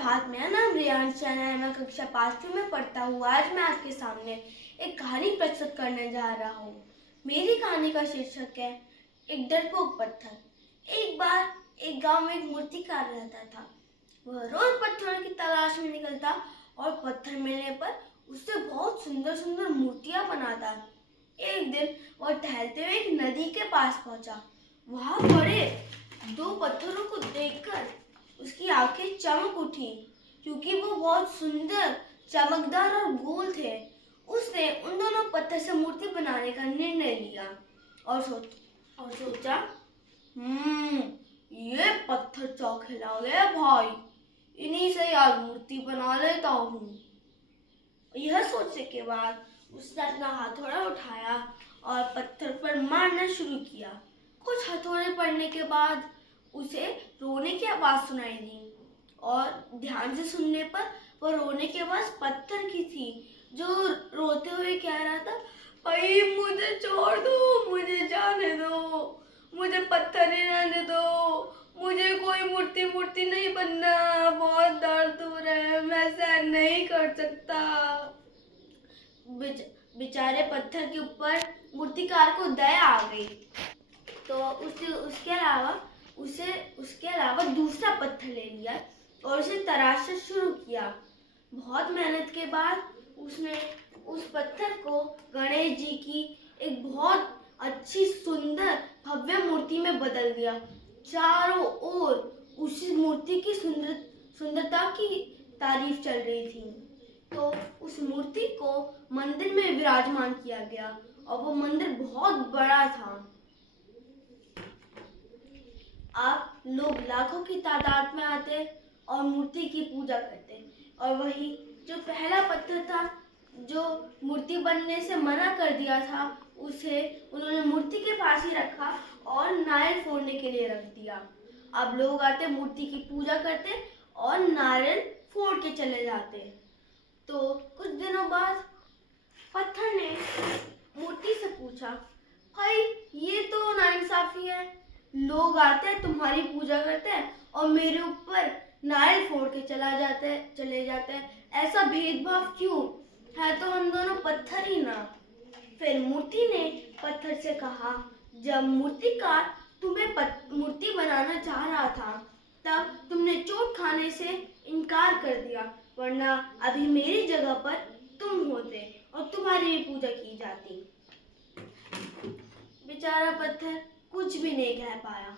प्रभात। मेरा नाम रियान शर्मा है। मैं कक्षा 5वीं में पढ़ता हूँ। आज मैं आपके सामने एक कहानी प्रस्तुत करने जा रहा हूँ। मेरी कहानी का शीर्षक है एक डरपोक पत्थर। एक बार एक गांव में एक मूर्तिकार रहता था। वह रोज पत्थरों की तलाश में निकलता और पत्थर मिलने पर उससे बहुत सुंदर सुंदर मूर्तियां बनाता। एक दिन वह टहलते हुए एक नदी के पास पहुंचा। वहां पड़े दो पत्थरों को देखकर उसकी आंखें चमक उठी, क्योंकि वो बहुत सुंदर, चमकदार और गोल थे। उसने उन दोनों पत्थर से मूर्ति बनाने का निर्णय लिया और सोचा, ये पत्थर चौखिला गए भाई, इन्हीं से आज मूर्ति बना लेता हूँ। यह सोचने के बाद उसने अपना हथौड़ा उठाया और पत्थर पर मारना शुरू किया। कुछ हथौड़े पड़ने के बाद उसे रोने की आवाज सुनाई दी और ध्यान से सुनने पर वह रोने की आवाज पत्थर की थी, जो रोते हुए कह रहा था, भाई मुझे छोड़ दो, मुझे जाने दो, मुझे पत्थर ही रहने दो, मुझे कोई मूर्ति नहीं बनना, बहुत दर्द हो रहा है, मैं सहन नहीं कर सकता। बेचारे पत्थर के ऊपर मूर्तिकार को दया आ गई, तो उसके अलावा दूसरा पत्थर ले लिया और उसे तराशना शुरू किया। बहुत मेहनत के बाद उसने उस पत्थर को गणेश जी की एक बहुत अच्छी सुंदर भव्य मूर्ति में बदल दिया। चारों ओर उस मूर्ति की सुंदरता की तारीफ चल रही थी। तो उस मूर्ति को मंदिर में विराजमान किया गया और वो मंदिर बहुत बड़ा था। अब लोग लाखों की तादाद में आते और मूर्ति की पूजा करते, और वही जो पहला पत्थर था, जो मूर्ति बनने से मना कर दिया था, उसे उन्होंने मूर्ति के पास ही रखा और नारियल फोड़ने के लिए रख दिया। अब लोग आते, मूर्ति की पूजा करते और नारियल फोड़ के चले जाते। तो कुछ दिनों बाद पत्थर ने मूर्ति से पूछा, भाई ये तो नाइंसाफी है, लोग आते हैं, तुम्हारी पूजा करते हैं और मेरे ऊपर नारियल फोड़ के चले जाते हैं, ऐसा भेदभाव क्यों है? तो हम दोनों पत्थर ही ना। फिर मूर्ति ने पत्थर से कहा, जब मूर्तिकार तुम्हें मूर्ति बनाना चाह रहा था, तब तुमने चोट खाने से इनकार कर दिया, वरना अभी मेरी जगह पर तुम होते और तुम्हारी भी पूजा की जाती। बेचारा पत्थर कुछ भी नहीं कह पाया।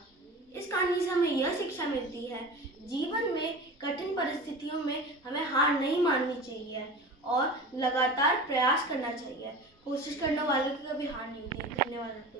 इस कहानी से हमें यह शिक्षा मिलती है, जीवन में कठिन परिस्थितियों में हमें हार नहीं माननी चाहिए और लगातार प्रयास करना चाहिए। कोशिश करने वालों की कभी हार नहीं होती। धन्यवाद आपको।